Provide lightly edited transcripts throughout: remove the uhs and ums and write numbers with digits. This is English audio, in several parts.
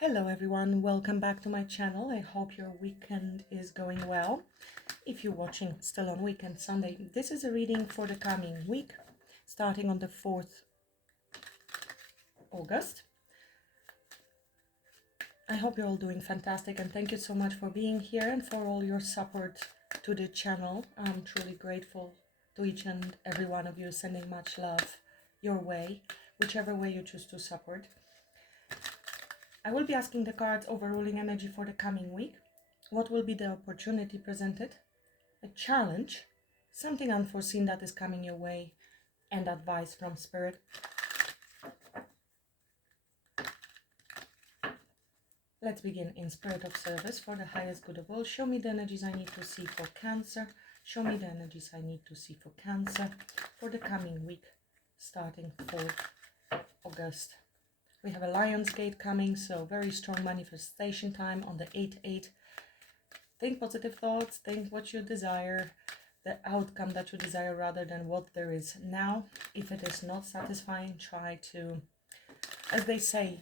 Hello everyone, welcome back to my channel. I hope your weekend is going well. If you're watching still on weekend Sunday, this is a reading for the coming week, starting on the 4th August. I hope you're all doing fantastic and thank you so much for being here and for all your support to the channel. I'm truly grateful to each and every one of you, sending much love your way, whichever way you choose to support. I will be asking the cards overruling energy for the coming week. What will be the opportunity presented? A challenge, something unforeseen that is coming your way, and advice from Spirit. Let's begin in spirit of service for the highest good of all. Show me the energies I need to see for Cancer. Show me the energies I need to see for Cancer for the coming week, starting 4th August. We have a Lion's Gate coming, so very strong manifestation time on the 8-8. Think positive thoughts, think what you desire, the outcome that you desire rather than what there is now. If it is not satisfying, try to, as they say,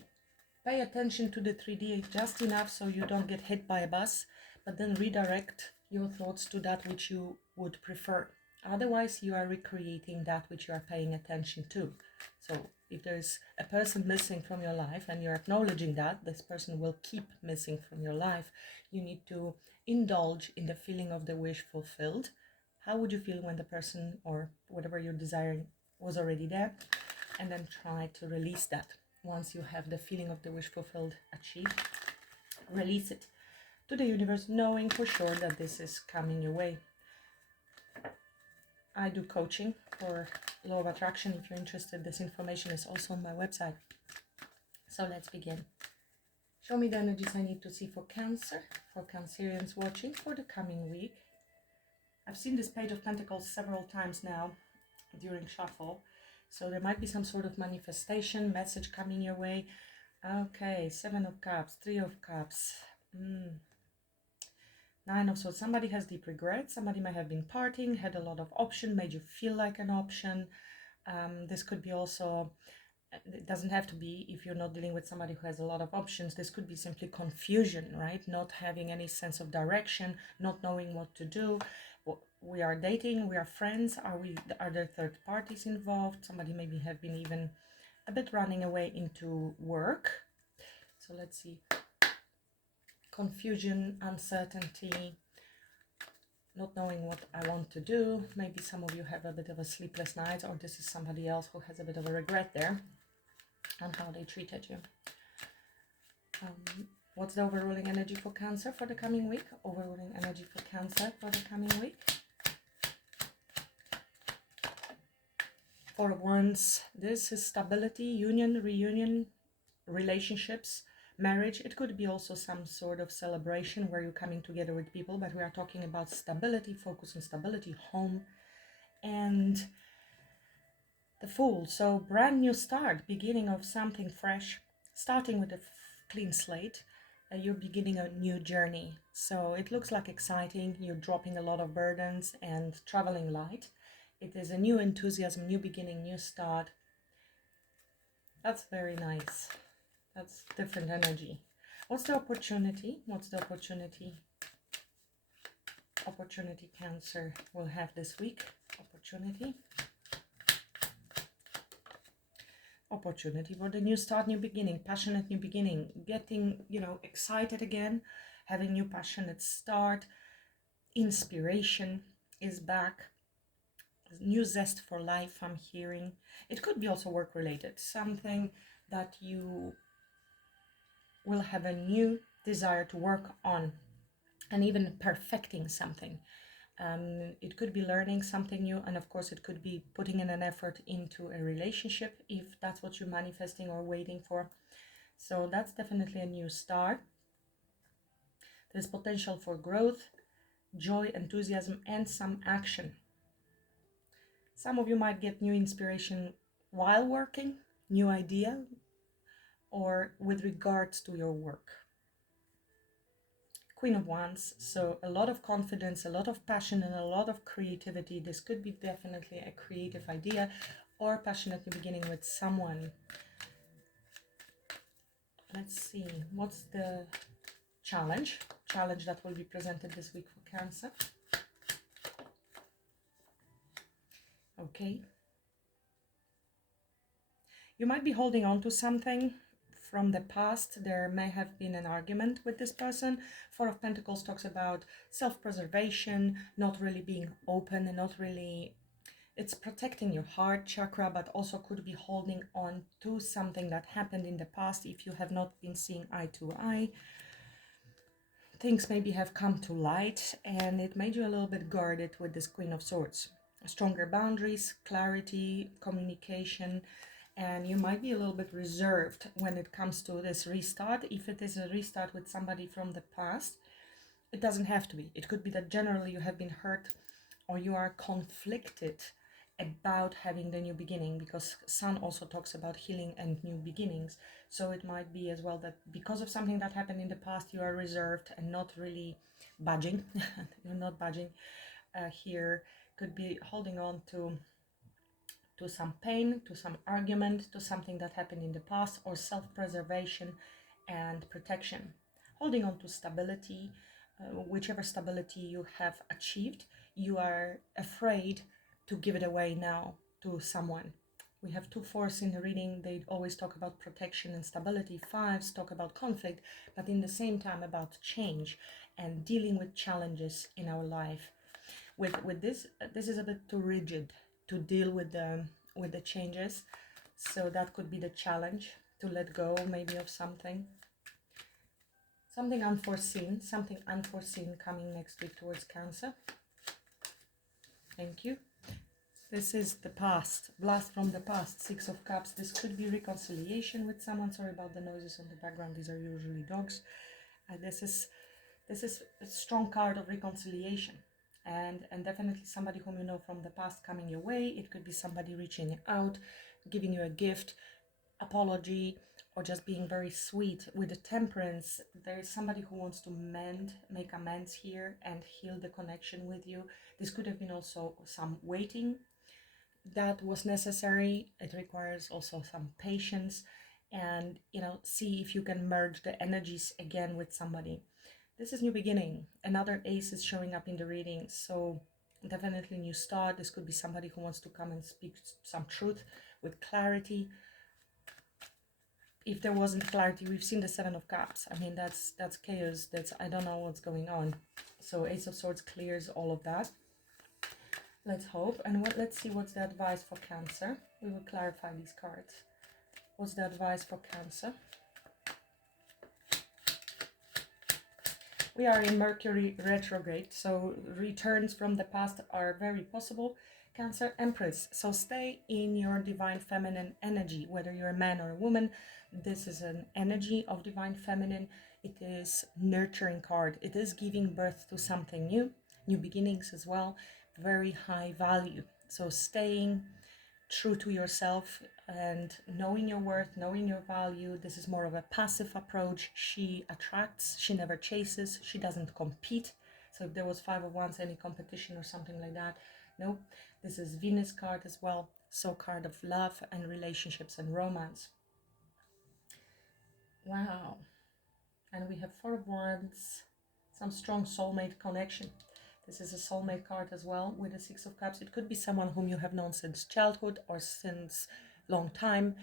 pay attention to the 3D just enough so you don't get hit by a bus, but then redirect your thoughts to that which you would prefer. Otherwise, you are recreating that which you are paying attention to. So if there is a person missing from your life and you're acknowledging that, this person will keep missing from your life. You need to indulge in the feeling of the wish fulfilled. How would you feel when the person or whatever you're desiring was already there? And then try to release that. Once you have the feeling of the wish fulfilled achieved, release it to the universe, knowing for sure that this is coming your way. I do coaching for law of attraction. If you're interested, this information is also on my website. So let's begin. Show me the energies I need to see for Cancer, for Cancerians watching for the coming week. I've seen this Page of Pentacles several times now during shuffle, so there might be some sort of manifestation, message coming your way. Okay, 7 of Cups, 3 of Cups, 9 of Swords. Somebody has deep regret. Somebody might have been partying, had a lot of option, made you feel like an option. This could be also, it doesn't have to be if you're not dealing with somebody who has a lot of options. This could be simply confusion, right? Not having any sense of direction, not knowing what to do. We are dating, we are friends. Are there third parties involved? Somebody maybe have been even a bit running away into work. So let's see. Confusion, uncertainty, not knowing what I want to do. Maybe some of you have a bit of a sleepless night, or this is somebody else who has a bit of a regret there on how they treated you. What's the overruling energy for Cancer for the coming week? Overruling energy for Cancer for the coming week. 4 of Wands. This is stability, union, reunion, relationships, marriage. It could be also some sort of celebration where you're coming together with people, but we are talking about stability, focus on stability, home, and the Fool. So brand new start, beginning of something fresh, starting with a clean slate. You're beginning a new journey. So it looks like exciting. You're dropping a lot of burdens and traveling light. It is a new enthusiasm, new beginning, new start. That's very nice. That's different energy. What's the opportunity? What's the opportunity? Opportunity Cancer will have this week. Opportunity. Opportunity for the new start, new beginning, passionate new beginning, getting, excited again, having new passionate start. Inspiration is back. New zest for life, I'm hearing. It could be also work related, something that you will have a new desire to work on and even perfecting something. It could be learning something new, and of course it could be putting in an effort into a relationship if that's what you're manifesting or waiting for. So that's definitely a new start. There's potential for growth, joy, enthusiasm, and some action. Some of you might get new inspiration while working, new idea, or with regards to your work. Queen of Wands, so a lot of confidence, a lot of passion, and a lot of creativity. This could be definitely a creative idea or passionate beginning with someone. Let's see, what's the challenge that will be presented this week for Cancer? Okay. You might be holding on to something from the past. There may have been an argument with this person. Four of Pentacles talks about self-preservation, not really being open, and not really, it's protecting your heart chakra, but also could be holding on to something that happened in the past. If you have not been seeing eye to eye, things maybe have come to light, and it made you a little bit guarded with this Queen of Swords. Stronger boundaries, clarity, communication, and you might be a little bit reserved when it comes to this restart. If it is a restart with somebody from the past, it doesn't have to be. It could be that generally you have been hurt or you are conflicted about having the new beginning, because Sun also talks about healing and new beginnings. So it might be as well that because of something that happened in the past, you are reserved and not really budging. You're not budging here. Could be holding on to some pain, to some argument, to something that happened in the past, or self-preservation and protection. Holding on to stability, whichever stability you have achieved, you are afraid to give it away now to someone. We have 2 fours in the reading. They always talk about protection and stability. 5s talk about conflict, but in the same time about change and dealing with challenges in our life. With this, this is a bit too rigid to deal with the changes, so that could be the challenge, to let go maybe of something unforeseen, coming next week towards Cancer. Thank you. This is the past, blast from the past, 6 of Cups. This could be reconciliation with someone. Sorry about the noises on the background, these are usually dogs. This is a strong card of reconciliation, and definitely somebody whom you know from the past coming your way. It could be somebody reaching out, giving you a gift, apology, or just being very sweet. With the Temperance, there is somebody who wants to make amends here and heal the connection with you. This could have been also some waiting that was necessary. It requires also some patience, and see if you can merge the energies again with somebody. This is new beginning. Another ace is showing up in the reading, so definitely new start. This could be somebody who wants to come and speak some truth with clarity. If there wasn't clarity, we've seen the 7 of Cups. I mean, that's chaos. That's, I don't know what's going on. So Ace of Swords clears all of that. Let's hope. And let's see what's the advice for Cancer. We will clarify these cards. What's the advice for Cancer? We are in Mercury retrograde, so returns from the past are very possible. Cancer, Empress. So stay in your divine feminine energy, whether you're a man or a woman. This is an energy of divine feminine. It is nurturing card. It is giving birth to something new, new beginnings as well. Very high value. So staying true to yourself and knowing your worth, knowing your value. This is more of a passive approach. She attracts, she never chases, she doesn't compete. So if there was 5 of Wands, any competition or something like that, no. This is Venus card as well, so card of love and relationships and romance. Wow. And we have 4 of Wands, some strong soulmate connection. This is a soulmate card as well with the 6 of Cups. It could be someone whom you have known since childhood or since long time.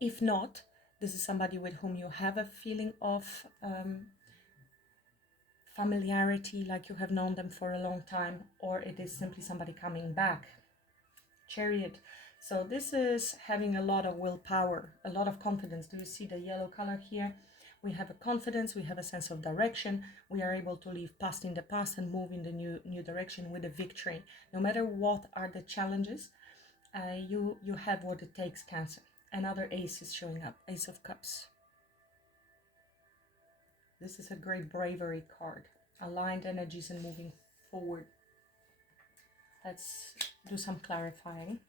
If not, this is somebody with whom you have a feeling of familiarity, like you have known them for a long time, or it is simply somebody coming back. Chariot. So this is having a lot of willpower, a lot of confidence. Do you see the yellow color here? We have a confidence, we have a sense of direction. We are able to leave past in the past and move in the new direction with a victory. No matter what are the challenges, you have what it takes, Cancer. Another ace is showing up, Ace of Cups. This is a great bravery card. Aligned energies and moving forward. Let's do some clarifying.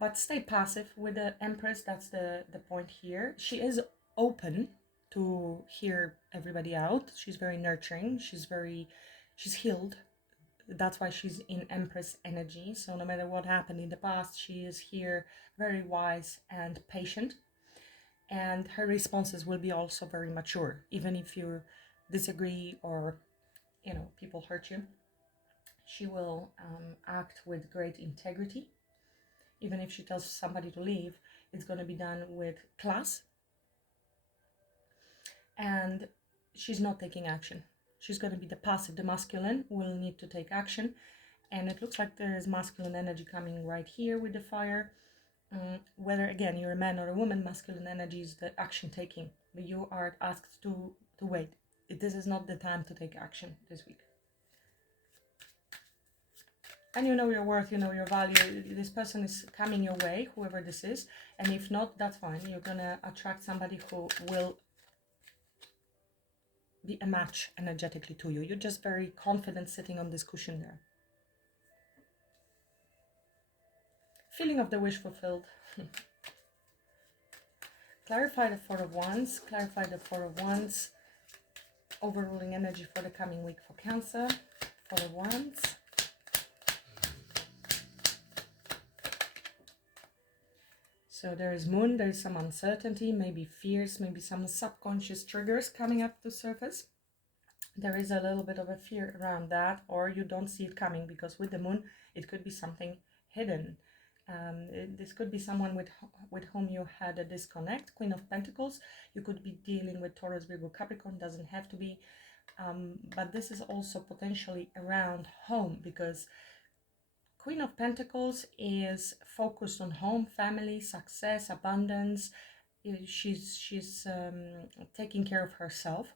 But stay passive with the Empress. That's the point here. She is open to hear everybody out. She's very nurturing. She's healed. That's why she's in Empress energy. So no matter what happened in the past, she is here very wise and patient. And her responses will be also very mature, even if you disagree or, you know, people hurt you. She will act with great integrity. Even if she tells somebody to leave, it's going to be done with class. And she's not taking action. She's going to be the passive. The masculine will need to take action. And it looks like there is masculine energy coming right here with the fire. Whether, again, you're a man or a woman, masculine energy is the action taking. But you are asked to wait. This is not the time to take action this week. And you know your worth, you know your value. This person is coming your way, whoever this is. And if not, that's fine. You're going to attract somebody who will be a match energetically to you. You're just very confident sitting on this cushion there. Feeling of the wish fulfilled. Clarify the Four of Wands. Clarify the Four of Wands. Overruling energy for the coming week for Cancer. Four of Wands. So there is Moon, there is some uncertainty, maybe fears, maybe some subconscious triggers coming up to surface. There is a little bit of a fear around that, or you don't see it coming, because with the Moon, it could be something hidden. This could be someone with whom you had a disconnect. Queen of Pentacles, you could be dealing with Taurus, Virgo, Capricorn, doesn't have to be. But this is also potentially around home, because Queen of Pentacles is focused on home, family, success, abundance. She's taking care of herself.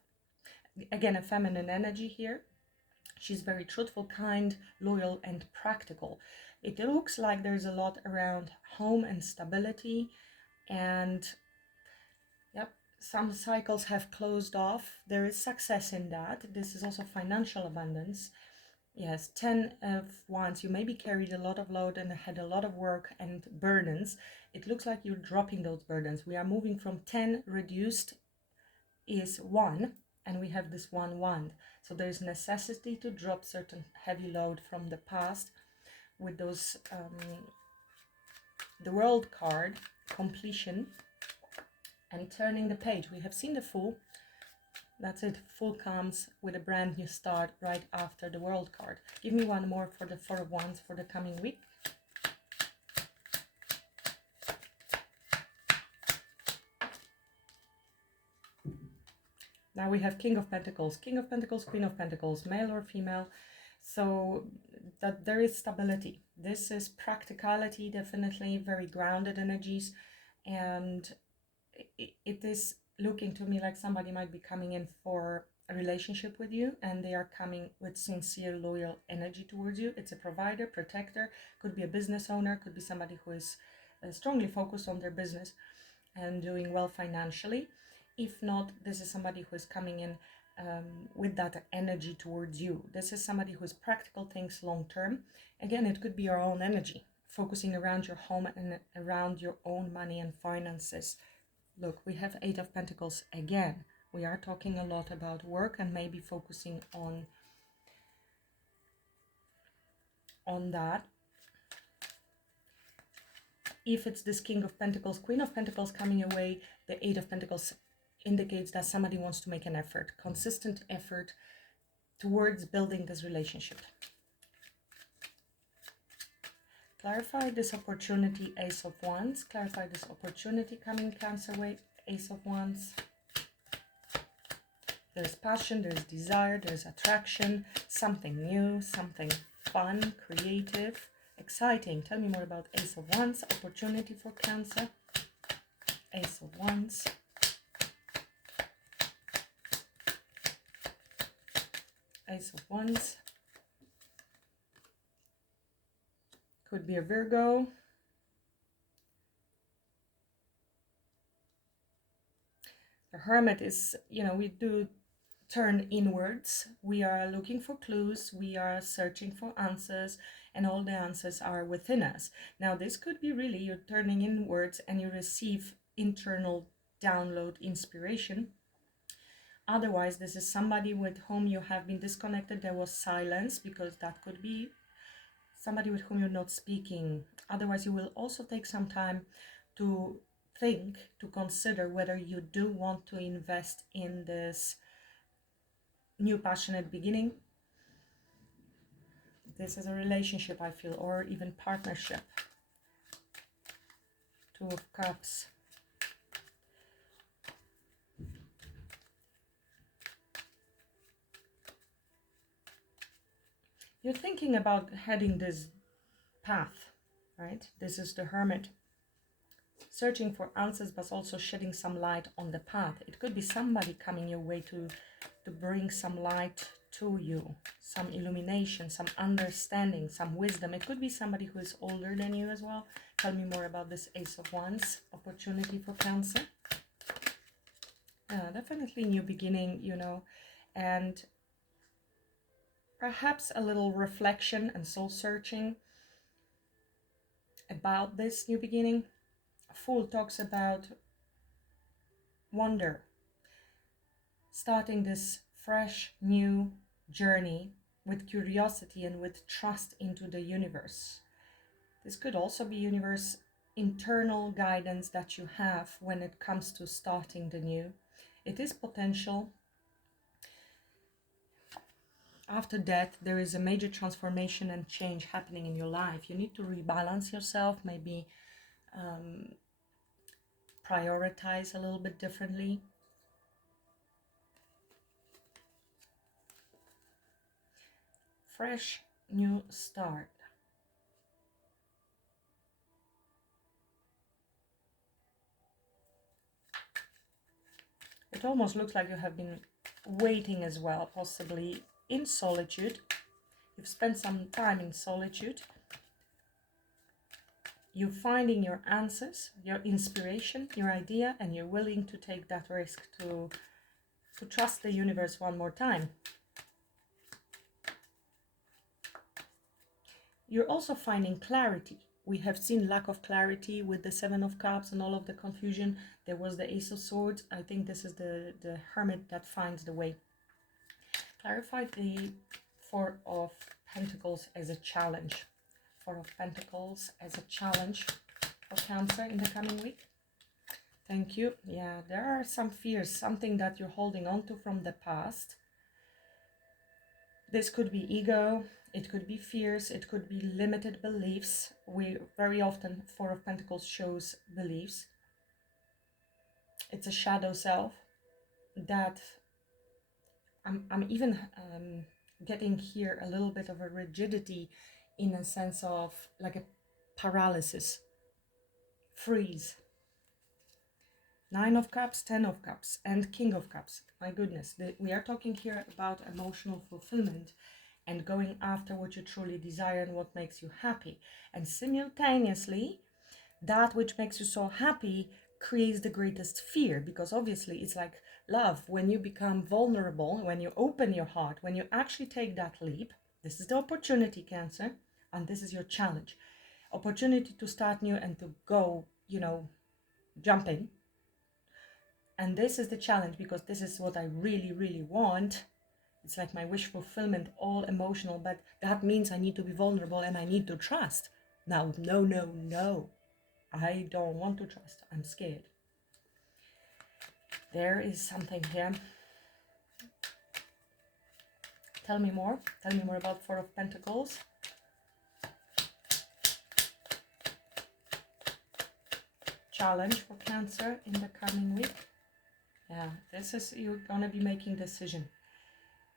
Again, a feminine energy here. She's very truthful, kind, loyal, and practical. It looks like there's a lot around home and stability. And yep, some cycles have closed off. There is success in that. This is also financial abundance. Yes, 10 of Wands, you maybe carried a lot of load and had a lot of work and burdens. It looks like you're dropping those burdens. We are moving from 10 reduced is 1, and we have this 1 wand. So there's necessity to drop certain heavy load from the past with those, the World card, completion, and turning the page. We have seen the Fool. That's it. Fool comes with a brand new start right after the World card. Give me one more for the Four of Wands for the coming week. Now we have King of Pentacles. King of Pentacles, Queen of Pentacles, male or female. So that there is stability. This is practicality, definitely very grounded energies. And it is looking to me like somebody might be coming in for a relationship with you, and they are coming with sincere, loyal energy towards you. It's a provider, protector, could be a business owner, could be somebody who is strongly focused on their business and doing well financially. If not, this is somebody who is coming in with that energy towards you. This is somebody who is practical, thinks long term. Again, it could be your own energy, focusing around your home and around your own money and finances. Look, we have Eight of Pentacles again. We are talking a lot about work and maybe focusing on that. If it's this King of Pentacles, Queen of Pentacles coming away, the Eight of Pentacles indicates that somebody wants to make an effort, consistent effort towards building this relationship. Clarify this opportunity, Ace of Wands. Clarify this opportunity coming Cancer way, Ace of Wands. There's passion, there's desire, there's attraction, something new, something fun, creative, exciting. Tell me more about Ace of Wands, opportunity for Cancer. Ace of Wands. Ace of Wands. Could be a Virgo. The Hermit is, you know, we do turn inwards. We are looking for clues. We are searching for answers, and all the answers are within us. Now, this could be really you're turning inwards and you receive internal download inspiration. Otherwise, this is somebody with whom you have been disconnected. There was silence, because that could be somebody with whom you're not speaking. Otherwise, you will also take some time to think, to consider whether you do want to invest in this new passionate beginning. This is a relationship, I feel, or even partnership. Two of Cups. You're thinking about heading this path, right? This is the Hermit. Searching for answers, but also shedding some light on the path. It could be somebody coming your way to bring some light to you, some illumination, some understanding, some wisdom. It could be somebody who is older than you as well. Tell me more about this Ace of Wands, opportunity for Cancer. Definitely new beginning, you know, and perhaps a little reflection and soul searching about this new beginning. Fool talks about wonder, starting this fresh new journey with curiosity and with trust into the universe. This could also be universe internal guidance that you have when it comes to starting the new. It is potential. After death, there is a major transformation and change happening in your life. You need to rebalance yourself, maybe prioritize a little bit differently. Fresh new start. It almost looks like you have been waiting as well, possibly in solitude. You've spent some time in solitude. You're finding your answers, your inspiration, your idea, and you're willing to take that risk to trust the universe one more time. You're also finding clarity. We have seen lack of clarity with the Seven of Cups and all of the confusion. There was the Ace of Swords. I think this is the Hermit that finds the way. Clarify the Four of Pentacles as a challenge. Four of Pentacles as a challenge for Cancer in the coming week. Thank you. Yeah, there are some fears, something that you're holding on to from the past. This could be ego, it could be fears, it could be limited beliefs. We very often, Four of Pentacles shows beliefs. It's a shadow self that I'm even getting here a little bit of a rigidity, in a sense of like a paralysis, freeze. Nine of Cups, Ten of Cups, and King of Cups. My goodness, we are talking here about emotional fulfillment and going after what you truly desire and what makes you happy. And simultaneously, that which makes you so happy creates the greatest fear, because obviously it's like love. When you become vulnerable, when you open your heart, when you actually take that leap, this is the opportunity, Cancer, and this is your challenge. Opportunity to start new and to go, you know, jump in. And this is the challenge, because this is what I really, really want. It's like my wish fulfillment, all emotional, but that means I need to be vulnerable and I need to trust. Now, no. I don't want to trust. I'm scared. There is something here. Tell me more. Tell me more about Four of Pentacles. Challenge for Cancer in the coming week. Yeah, this is, you're gonna be making decision.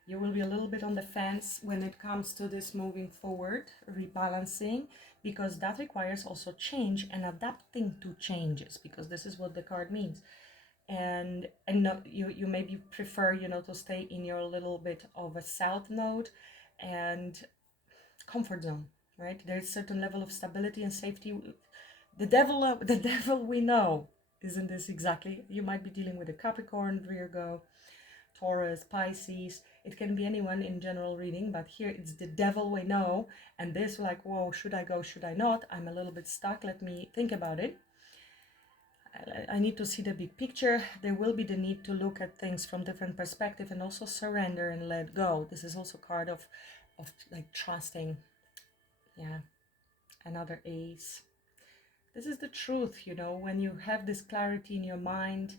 You will be a little bit on the fence when it comes to this moving forward, rebalancing, because that requires also change and adapting to changes, because this is what the card means. And no, you maybe prefer, you know, to stay in your little bit of a south node and comfort zone, right? There's a certain level of stability and safety. The devil we know, isn't this exactly? You might be dealing with a Capricorn, Virgo, Taurus, Pisces. It can be anyone in general reading, but here it's the devil we know. And this, like, whoa, should I go, should I not? I'm a little bit stuck. Let me think about it. I need to see the big picture. There will be the need to look at things from different perspective and also surrender and let go. This is also card of like trusting. Yeah, another ace. This is the truth, you know, when you have this clarity in your mind,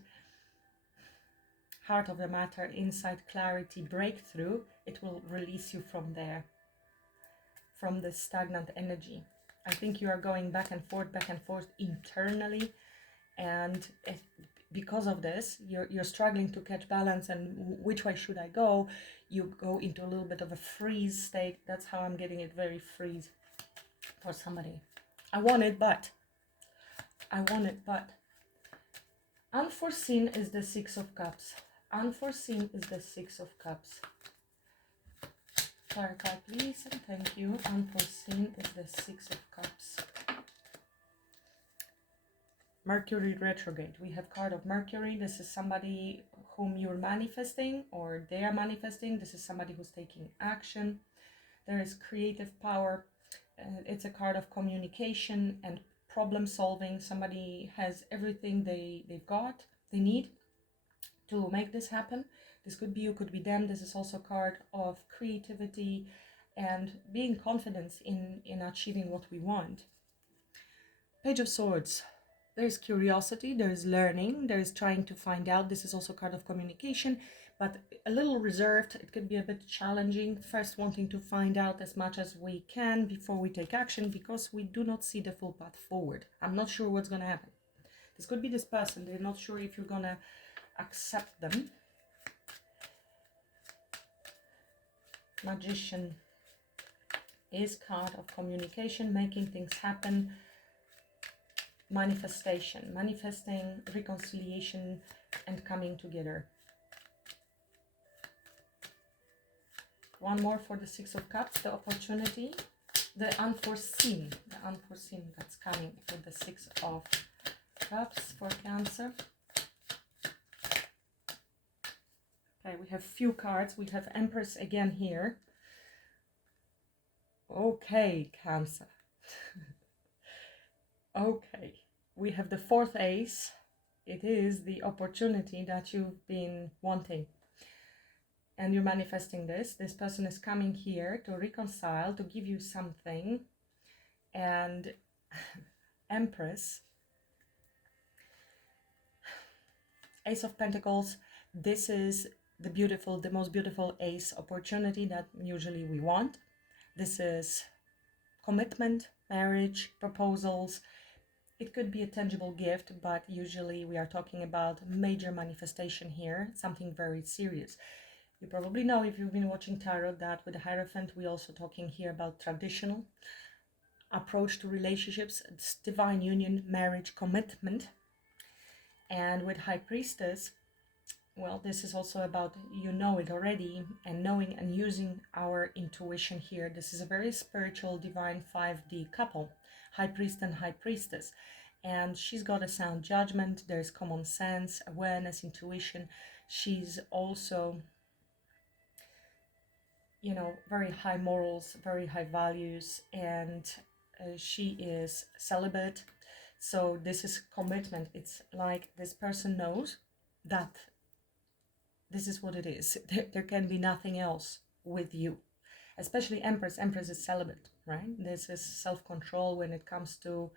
heart of the matter, inside clarity, breakthrough, it will release you from there, from the stagnant energy. I think you are going back and forth internally, and because of this, you're struggling to catch balance and which way should I go. You go into a little bit of a freeze state. That's how I'm getting it, very freeze for somebody. I want it, but Unforeseen is the Six of Cups. Unforeseen is the Six of Cups. Clarify, please, and thank you. Unforeseen is the Six of Cups. Mercury retrograde. We have card of Mercury. This is somebody whom you're manifesting or they are manifesting. This is somebody who's taking action. There is creative power. It's a card of communication and problem solving. Somebody has everything they need to make this happen. This could be you, could be them. This is also a card of creativity and being confident in achieving what we want. Page of Swords. There is curiosity, there is learning, there is trying to find out. This is also a card of communication, but a little reserved. It could be a bit challenging. First, wanting to find out as much as we can before we take action, because we do not see the full path forward. I'm not sure what's going to happen. This could be this person. They're not sure if you're going to accept them. Magician is card of communication, making things happen. Manifestation, manifesting, reconciliation, and coming together. One more for the Six of Cups, the opportunity, the unforeseen that's coming for the Six of Cups for Cancer. Okay, we have few cards. We have Empress again here. Okay, Cancer. Okay, we have the fourth ace. It is the opportunity that you've been wanting. And you're manifesting this. This person is coming here to reconcile, to give you something. And Empress, Ace of Pentacles, this is the most beautiful ace opportunity that usually we want. This is commitment, marriage, proposals. It could be a tangible gift, but usually we are talking about major manifestation here, something very serious. You probably know, if you've been watching tarot, that with the Hierophant, we're also talking here about traditional approach to relationships, divine union, marriage, commitment. And with High Priestess, well, this is also about, you know it already, and knowing and using our intuition here. This is a very spiritual, divine 5D couple, High Priest and High Priestess. And she's got a sound judgment, there's common sense, awareness, intuition. She's also, you know, very high morals, very high values, and she is celibate. So this is commitment. It's like this person knows that this is what it is. There can be nothing else with you. Especially Empress. Empress is celibate, right? This is self-control when it comes to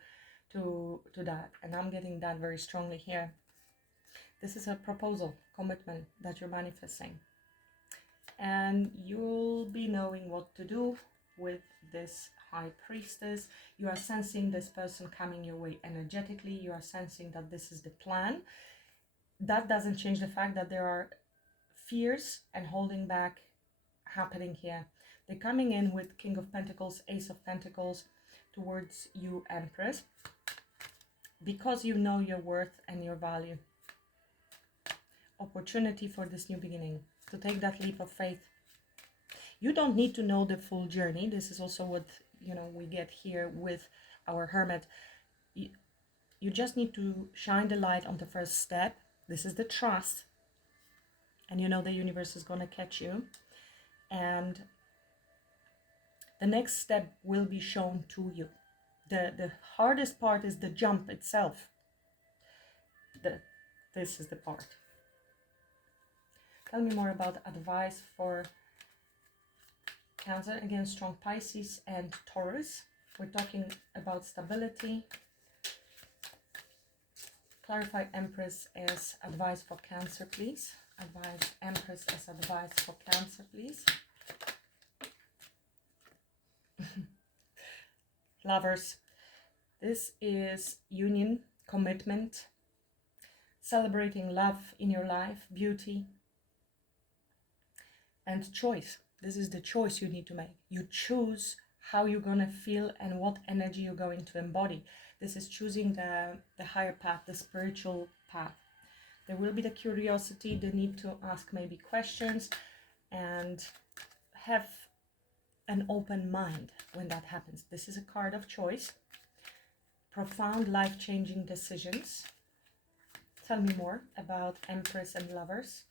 that. And I'm getting that very strongly here. This is a proposal, commitment that you're manifesting. And you'll be knowing what to do with this High Priestess. You are sensing this person coming your way energetically. You are sensing that this is the plan. That doesn't change the fact that there are fears and holding back happening here. They're coming in with King of Pentacles, Ace of Pentacles towards you, Empress, because you know your worth and your value. Opportunity for this new beginning, to take that leap of faith. You don't need to know the full journey. This is also what, you know, we get here with our Hermit. You just need to shine the light on the first step. This is the trust. And you know the universe is going to catch you. And the next step will be shown to you. The hardest part is the jump itself. this is the part. Tell me more about advice for Cancer. Again, strong Pisces and Taurus. We're talking about stability. Clarify Empress as advice for Cancer, please. Advise Empress as advice for Cancer, please. Lovers. This is union, commitment, celebrating love in your life, beauty, and choice. This is the choice you need to make. You choose how you're going to feel and what energy you're going to embody. This is choosing the higher path, the spiritual path. There will be the curiosity, the need to ask maybe questions and have an open mind when that happens. This is a card of choice. Profound life-changing decisions. Tell me more about Empress and Lovers.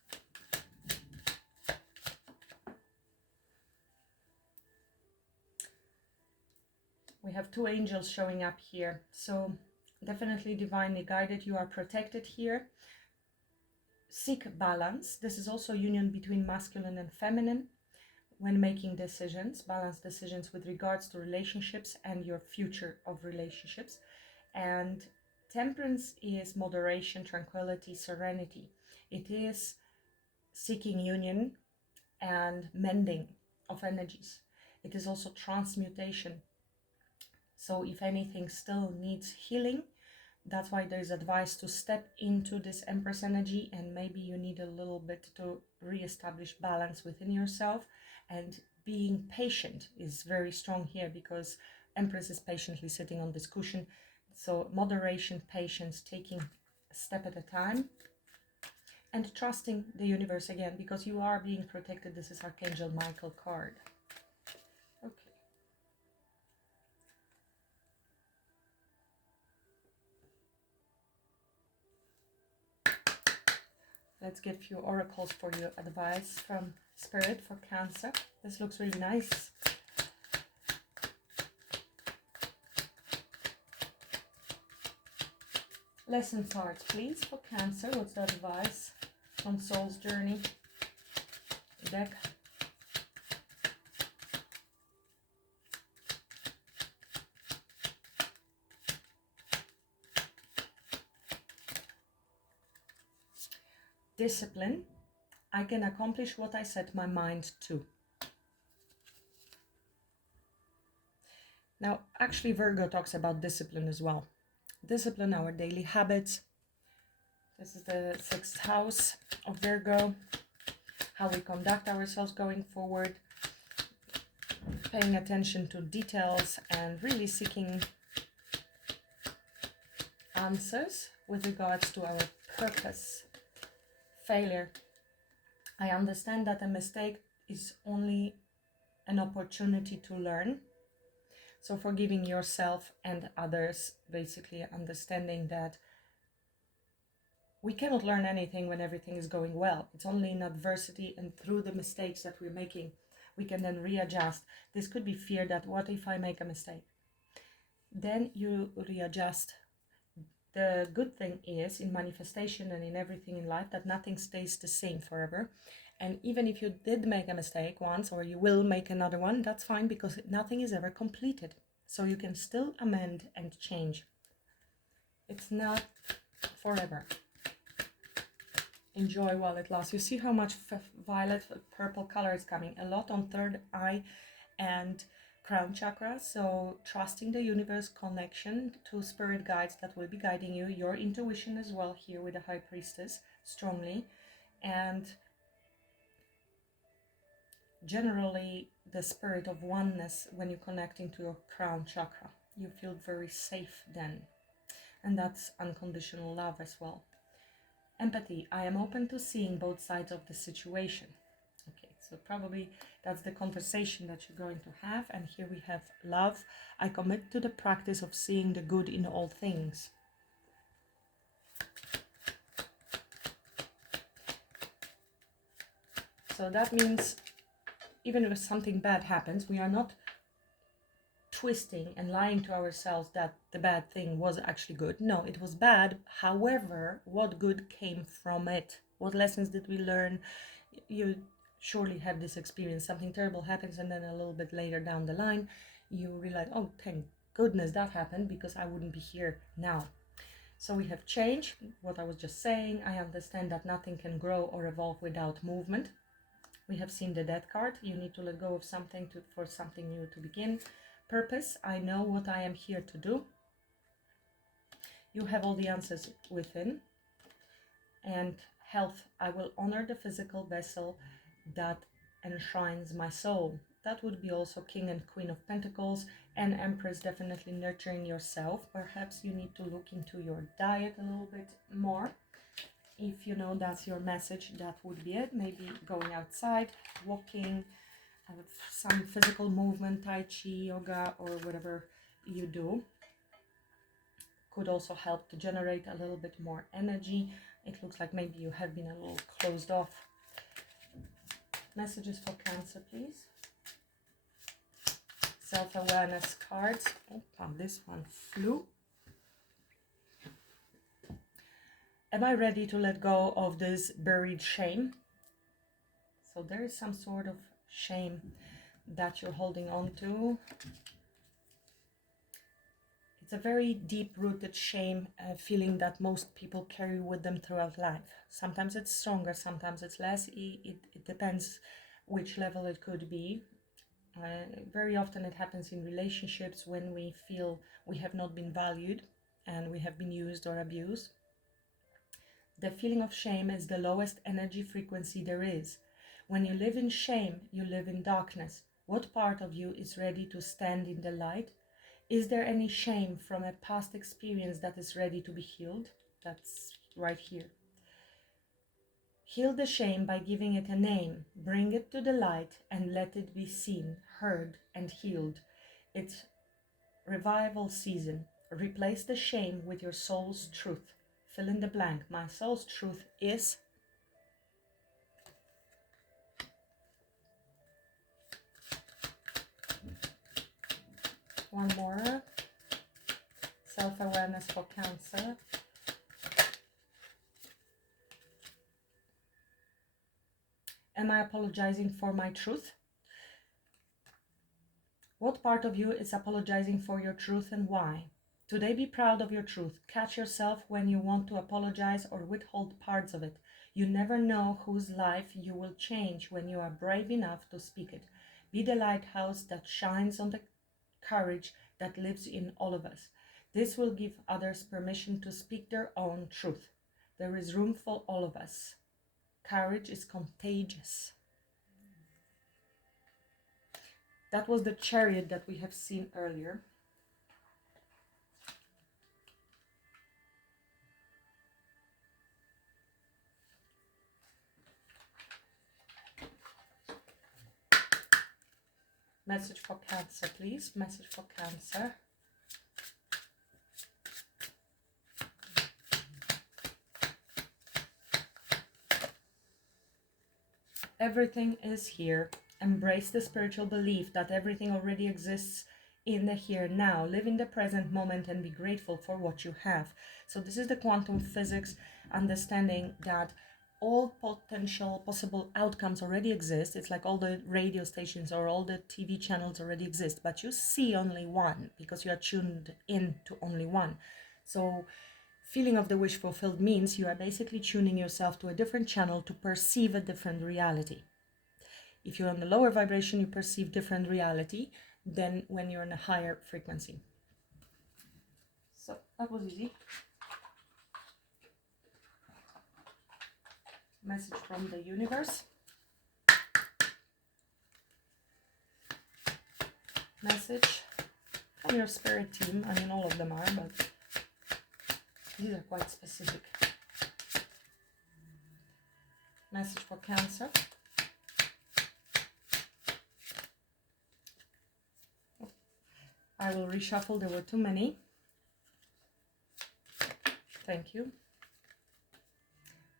We have two angels showing up here. So definitely divinely guided. You are protected here. Seek balance. This is also union between masculine and feminine. When making decisions, balance decisions with regards to relationships and your future of relationships. And Temperance is moderation, tranquility, serenity. It is seeking union and mending of energies. It is also transmutation. So if anything still needs healing, that's why there's advice to step into this Empress energy, and maybe you need a little bit to re-establish balance within yourself. And being patient is very strong here, because Empress is patiently sitting on this cushion. So moderation, patience, taking a step at a time, and trusting the universe again, because you are being protected. This is Archangel Michael card. Okay. Let's get a few oracles for you. Advice from Spirit for Cancer. This looks really nice. Lesson cards, please, for Cancer. What's the advice on Soul's Journey? Deck. Discipline. I can accomplish what I set my mind to. Now, actually, Virgo talks about discipline as well. Discipline, our daily habits. This is the 6th house of Virgo. How we conduct ourselves going forward. Paying attention to details and really seeking answers with regards to our purpose. Failure. I understand that a mistake is only an opportunity to learn. So forgiving yourself and others, basically understanding that we cannot learn anything when everything is going well. It's only in adversity and through the mistakes that we're making, we can then readjust. This could be fear that, what if I make a mistake? Then you readjust. The good thing is, in manifestation and in everything in life, that nothing stays the same forever. And even if you did make a mistake once, or you will make another one, that's fine, because nothing is ever completed. So you can still amend and change. It's not forever. Enjoy while it lasts. You see how much violet, purple color is coming. A lot on third eye and crown chakra. So trusting the universe, connection to spirit guides that will be guiding you. Your intuition as well here with the High Priestess strongly. And generally the spirit of oneness when you're connecting to your crown chakra. You feel very safe then. And that's unconditional love as well. Empathy. I am open to seeing both sides of the situation. Okay, so probably that's the conversation that you're going to have. And here we have love. I commit to the practice of seeing the good in all things. So that means even if something bad happens, we are not twisting and lying to ourselves that the bad thing was actually good. No, it was bad. However, what good came from it? What lessons did we learn? You surely have this experience. Something terrible happens, and then a little bit later down the line, you realize, oh, thank goodness that happened, because I wouldn't be here now. So we have change, what I was just saying. I understand that nothing can grow or evolve without movement. We have seen the death card. You need to let go of something for something new to begin. Purpose, I know what I am here to do. You have all the answers within. And health, I will honor the physical vessel that enshrines my soul. That would be also King and Queen of Pentacles, and Empress, definitely nurturing yourself. Perhaps you need to look into your diet a little bit more. If you know that's your message, that would be it. Maybe going outside, walking, some physical movement, Tai Chi, yoga, or whatever you do. Could also help to generate a little bit more energy. It looks like maybe you have been a little closed off. Messages for Cancer, please. Self-awareness cards. Oh, this one flew. Am I ready to let go of this buried shame? So there is some sort of shame that you're holding on to. It's a very deep-rooted shame, feeling that most people carry with them throughout life. Sometimes it's stronger, sometimes it's less. It depends which level it could be. Very often it happens in relationships when we feel we have not been valued and we have been used or abused. The feeling of shame is the lowest energy frequency there is. When you live in shame, you live in darkness. What part of you is ready to stand in the light? Is there any shame from a past experience that is ready to be healed? That's right here. Heal the shame by giving it a name. Bring it to the light and let it be seen, heard, and healed. It's revival season. Replace the shame with your soul's truth. Fill in the blank. My soul's truth is... One more. Self-awareness for Cancer. Am I apologizing for my truth? What part of you is apologizing for your truth and why? Today, be proud of your truth. Catch yourself when you want to apologize or withhold parts of it. You never know whose life you will change when you are brave enough to speak it. Be the lighthouse that shines on the courage that lives in all of us. This will give others permission to speak their own truth. There is room for all of us. Courage is contagious. That was the Chariot that we have seen earlier. Message for Cancer, please. Message for Cancer. Everything is here. Embrace the spiritual belief that everything already exists in the here and now. Live in the present moment and be grateful for what you have. So this is the quantum physics, understanding that all potential possible outcomes already exist. It's like all the radio stations or all the TV channels already exist, but you see only one because you are tuned in to only one. So feeling of the wish fulfilled means you are basically tuning yourself to a different channel to perceive a different reality. If you're on the lower vibration, you perceive different reality than when you're in a higher frequency. So that was easy. Message from the universe. Message from your spirit team. I mean, all of them are, but these are quite specific. Message for Cancer. I will reshuffle, there were too many. Thank you.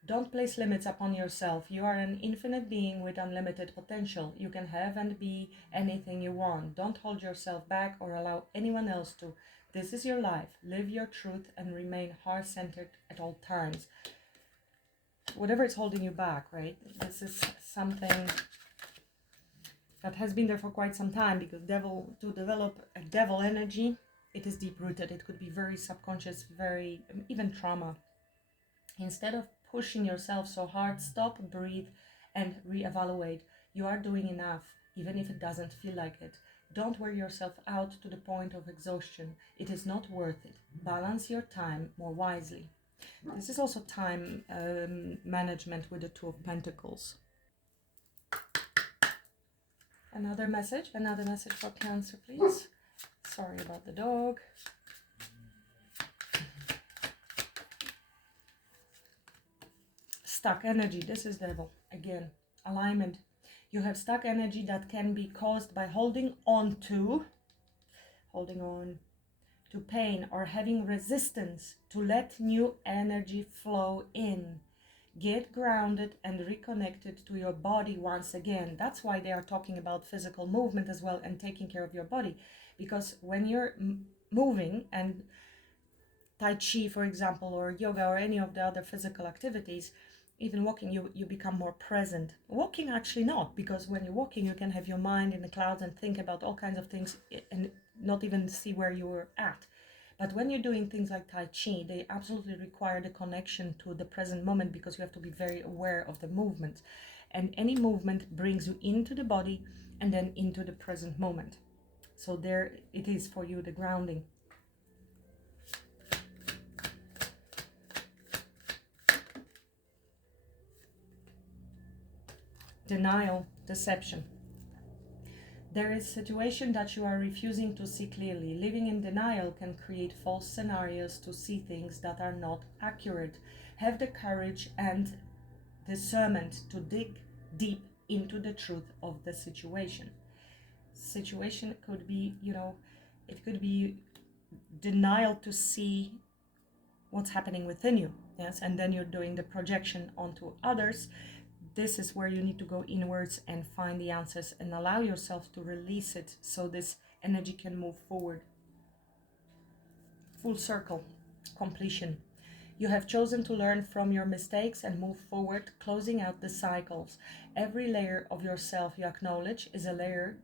Don't place limits upon yourself. You are an infinite being with unlimited potential. You can have and be anything you want. Don't hold yourself back or allow anyone else to. This is your life. Live your truth and remain heart-centered at all times. Whatever is holding you back, right? This is something that has been there for quite some time, because to develop a devil energy, it is deep-rooted. It could be very subconscious, very even trauma. Instead of pushing yourself so hard, stop, breathe, and reevaluate. You are doing enough, even if it doesn't feel like it. Don't wear yourself out to the point of exhaustion. It is not worth it. Balance your time more wisely. This is also time management with the Two of Pentacles. Another message for Cancer, please. Sorry about the dog. Stuck energy. This is devil. Again, alignment. You have stuck energy that can be caused by holding on to pain, or having resistance to let new energy flow in. Get grounded and reconnected to your body once again. That's why they are talking about physical movement as well, and taking care of your body. Because when you're moving, and Tai Chi, for example, or yoga, or any of the other physical activities, even walking, you become more present. Walking, actually not, because when you're walking, you can have your mind in the clouds and think about all kinds of things and not even see where you were at. But when you're doing things like Tai Chi, they absolutely require the connection to the present moment, because you have to be very aware of the movement. And any movement brings you into the body and then into the present moment. So there it is for you, the grounding. Denial, deception. There is a situation that you are refusing to see clearly. Living in denial can create false scenarios to see things that are not accurate. Have the courage and discernment to dig deep into the truth of the situation. Situation could be, it could be denial to see what's happening within you. Yes, and then you're doing the projection onto others. This is where you need to go inwards and find the answers and allow yourself to release it, so this energy can move forward. Full circle, completion. You have chosen to learn from your mistakes and move forward, closing out the cycles. Every layer of yourself you acknowledge is a layer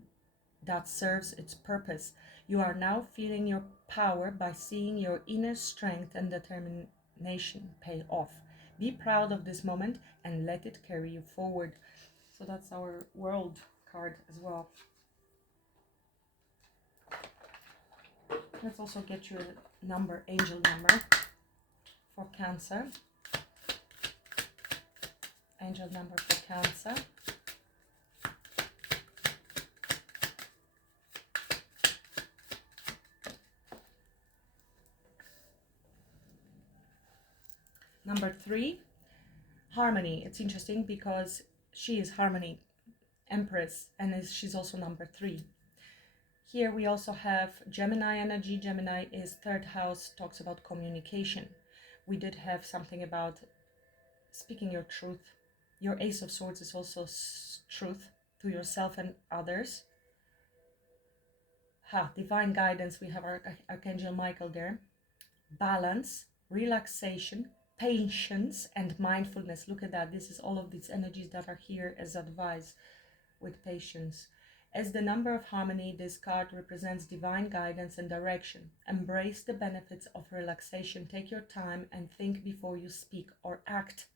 that serves its purpose. You are now feeling your power by seeing your inner strength and determination pay off. Be proud of this moment and let it carry you forward. So that's our world card as well. Let's also get you a number, angel number for Cancer. Angel number for Cancer. Number 3, harmony. It's interesting because she is harmony, Empress, and she's also number 3. Here we also have Gemini energy. Gemini is 3rd house, talks about communication. We did have something about speaking your truth. Your Ace of Swords is also truth to yourself and others. Divine guidance. We have our Archangel Michael there. Balance, relaxation, patience, and mindfulness. Look at that. This is all of these energies that are here as advice with patience. As the number of harmony, this card represents divine guidance and direction. Embrace the benefits of relaxation. Take your time and think before you speak or act.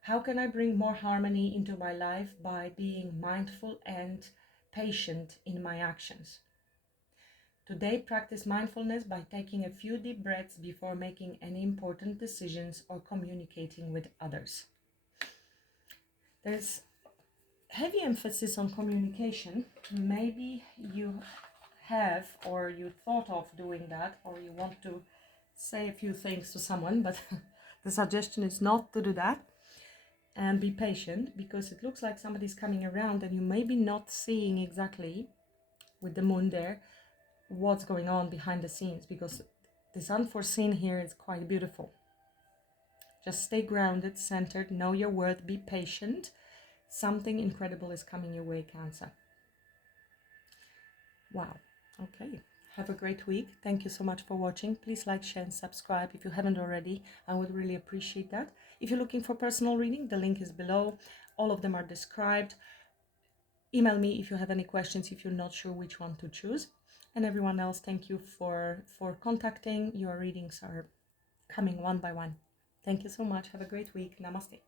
How can I bring more harmony into my life? By being mindful and patient in my actions. Today, practice mindfulness by taking a few deep breaths before making any important decisions or communicating with others. There's heavy emphasis on communication. Maybe you have, or you thought of doing that, or you want to say a few things to someone, but the suggestion is not to do that. And be patient, because it looks like somebody's coming around and you may be not seeing exactly, with the moon there, what's going on behind the scenes, because this unforeseen here is quite beautiful. Just stay grounded, centered, know your worth, be patient. Something incredible is coming your way, Cancer. Wow. Okay. Have a great week. Thank you so much for watching. Please like, share, and subscribe if you haven't already. I would really appreciate that. If you're looking for personal reading, the link is below. All of them are described. Email me if you have any questions, if you're not sure which one to choose. And everyone else, thank you for contacting. Your readings are coming one by one. Thank you so much. Have a great week. Namaste.